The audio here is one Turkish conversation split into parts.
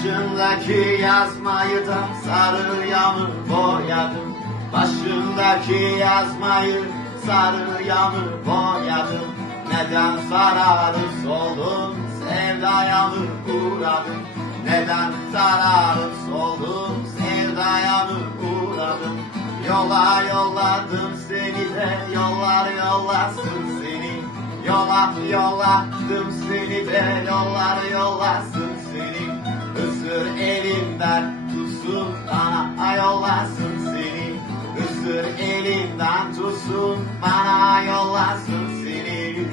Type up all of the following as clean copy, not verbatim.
Başındaki yazmayı da sarıya mı boyadım? Başındaki yazmayı sarıya mı boyadım? Neden sararıp soldum, sevdaya mı uğradım? Neden sararıp soldum, sevdaya mı uğradım? Yola yolladım seni de yollar yollasın seni. Yola yolladım seni de yollar yollasın seni. Özür elimden tutsun bana yollasın seni. Özür elimden tutsun bana yollasın seni.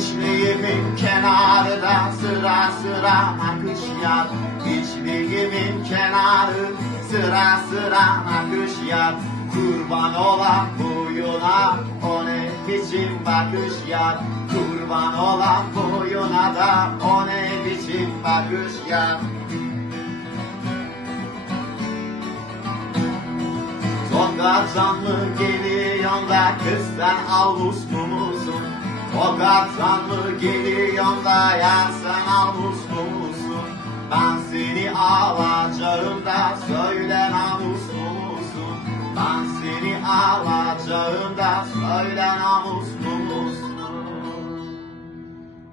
İçliğimin kenarı da sıra sıra akış yar. İçliğimin kenarı sıra sıra akış yar. Kurban olan boyuna o ne biçim bakış yar. Kurban olan boyuna da o ne biçim bakış yar. Tokat'tan mı geliyorsun da kız sen avluslu musun? Tokat'tan mı geliyorsun da ya sen avluslu musun? Ben seni alacağım da söyle namuslu musun? Ben seni alacağım da söyle namuslu musun?